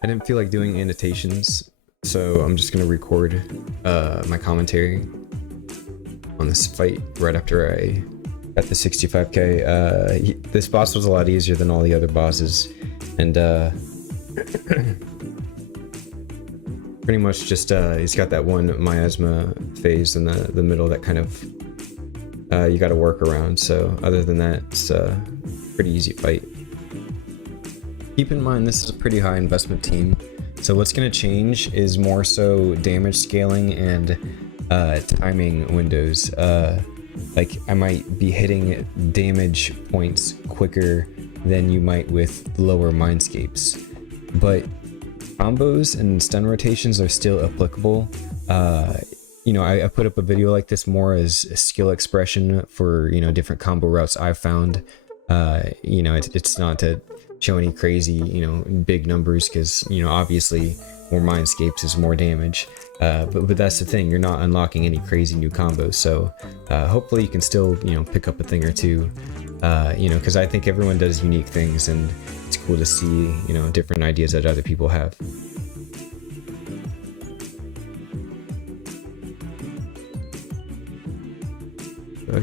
I didn't feel like doing annotations, so I'm just gonna record my commentary on this fight right after I got the 65k. This boss was a lot easier than all the other bosses, and pretty much just he's got that one miasma phase in the middle that kind of you got to work around. So other than that, it's a pretty easy fight. Keep in mind this is a pretty high investment team, so what's going to change is more so damage scaling and timing windows. Like I might be hitting damage points quicker than you might with lower mindscapes, but combos and stun rotations are still applicable. You know, I put up a video like this more as a skill expression for, you know, different combo routes I've found. You know, it's not to show any crazy, you know, big numbers, because, you know, obviously more mindscapes is more damage. But that's the thing, you're not unlocking any crazy new combos, so hopefully you can still, you know, pick up a thing or two, you know, because I think everyone does unique things, and it's cool to see, you know, different ideas that other people have.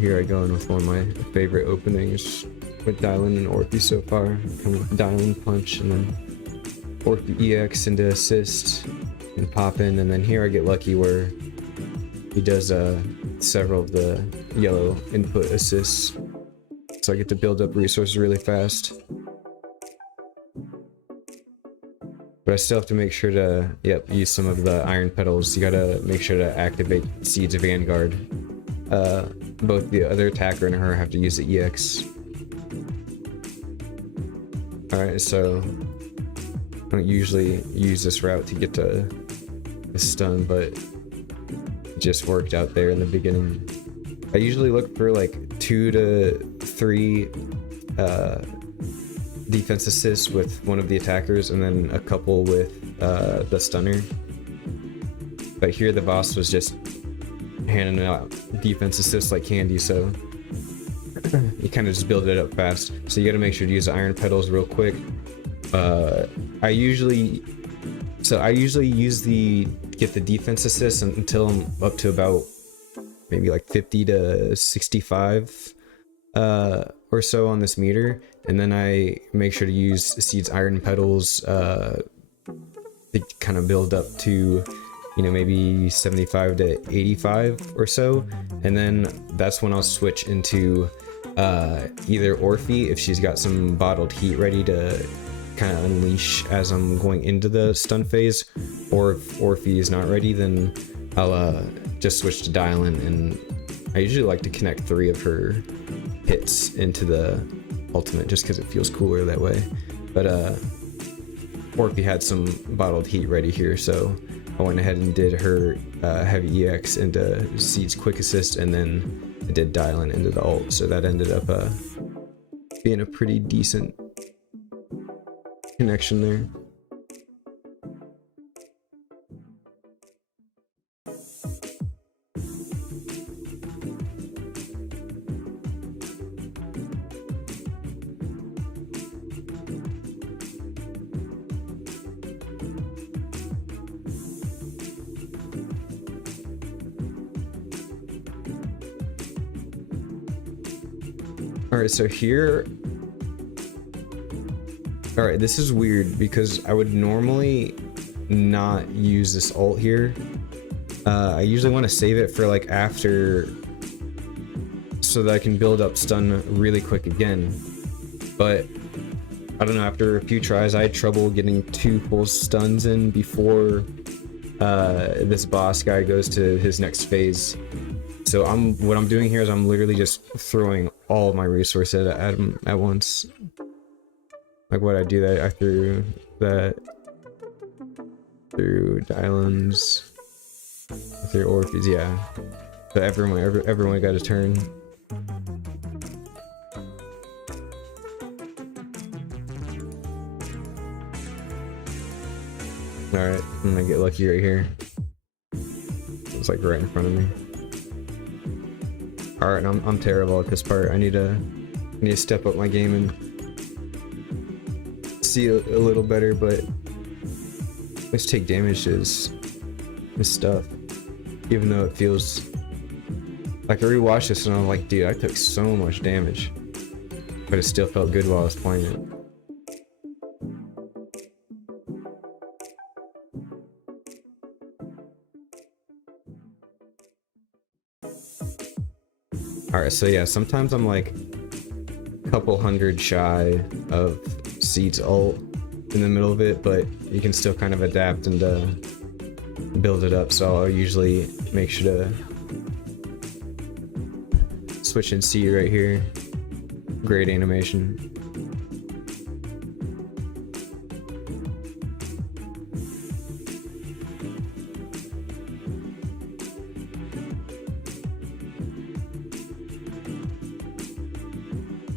Here I go in with one of my favorite openings with Dialyn and Orphie so far. Come with Dialyn punch and then Orphie EX into assist and pop in, and then here I get lucky where he does several of the yellow input assists, so I get to build up resources really fast. But I still have to make sure to, use some of the iron petals. You gotta make sure to activate Seeds of Vanguard. Both the other attacker and her have to use the EX. Alright, so I don't usually use this route to get to the stun, but it just worked out there in the beginning. I usually look for like 2 to 3 defense assists with one of the attackers and then a couple with the stunner. But here the boss was just handing out defense assists like candy, so you kind of just build it up fast. So you got to make sure to use the iron petals real quick. I usually use get the defense assist until I'm up to about maybe like 50 to 65 or so on this meter, and then I make sure to use Seeds iron petals to kind of build up to, you know, maybe 75 to 85 or so, and then that's when I'll switch into either Orphie if she's got some bottled heat ready to kind of unleash as I'm going into the stun phase, or if Orphie is not ready, then I'll just switch to Dialyn, and I usually like to connect 3 of her hits into the ultimate just because it feels cooler that way. But Orphie had some bottled heat ready here, so I went ahead and did her heavy EX into Seed's quick assist, and then I did Dialyn into the ult, so that ended up being a pretty decent connection there. Alright, so here... Alright, this is weird because I would normally not use this ult here. I usually want to save it for like after, so that I can build up stun really quick again. But I don't know, after a few tries I had trouble getting 2 full stuns in before this boss guy goes to his next phase. So what I'm doing here is I'm literally just throwing all of my resources at him at once. Like what I do, that I threw that through Dialyn's, through Orphie's, yeah. So everyone got a turn. Alright, I'm gonna get lucky right here. It's like right in front of me. Alright, I'm terrible at this part. I need to step up my game and see a little better, but let's take damage to this stuff. Even though it feels like, I rewatched this and I'm like, dude, I took so much damage, but it still felt good while I was playing it. Alright, so yeah, sometimes I'm like a couple hundred shy of Seed's ult in the middle of it, but you can still kind of adapt and build it up, so I'll usually make sure to switch in C right here. Great animation.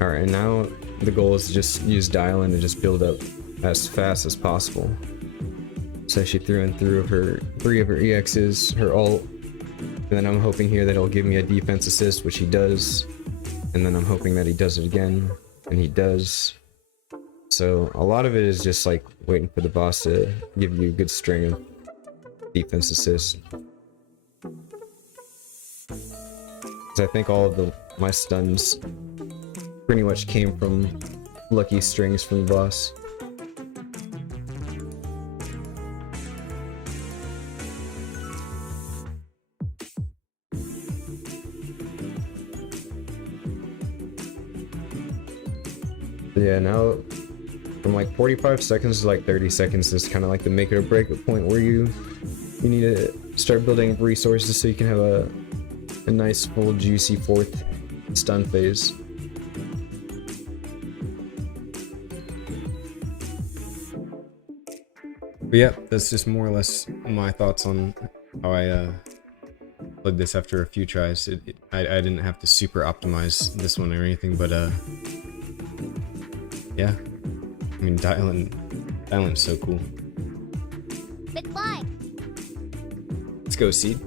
Alright, and now the goal is to just use Dialyn to just build up as fast as possible. So she threw in 3 of her EXs, her ult, and then I'm hoping here that he'll give me a defense assist, which he does, and then I'm hoping that he does it again, and he does. So a lot of it is just like waiting for the boss to give you a good string of defense assists. 'Cause I think all of my stuns pretty much came from lucky strings from the boss. Yeah, now from like 45 seconds to like 30 seconds is kind of like the make it or break it point where you need to start building resources so you can have a nice full juicy fourth stun phase. But yeah, that's just more or less my thoughts on how I played this after a few tries. I didn't have to super optimize this one or anything, but yeah. I mean, Dialyn's so cool. Let's go, Seed.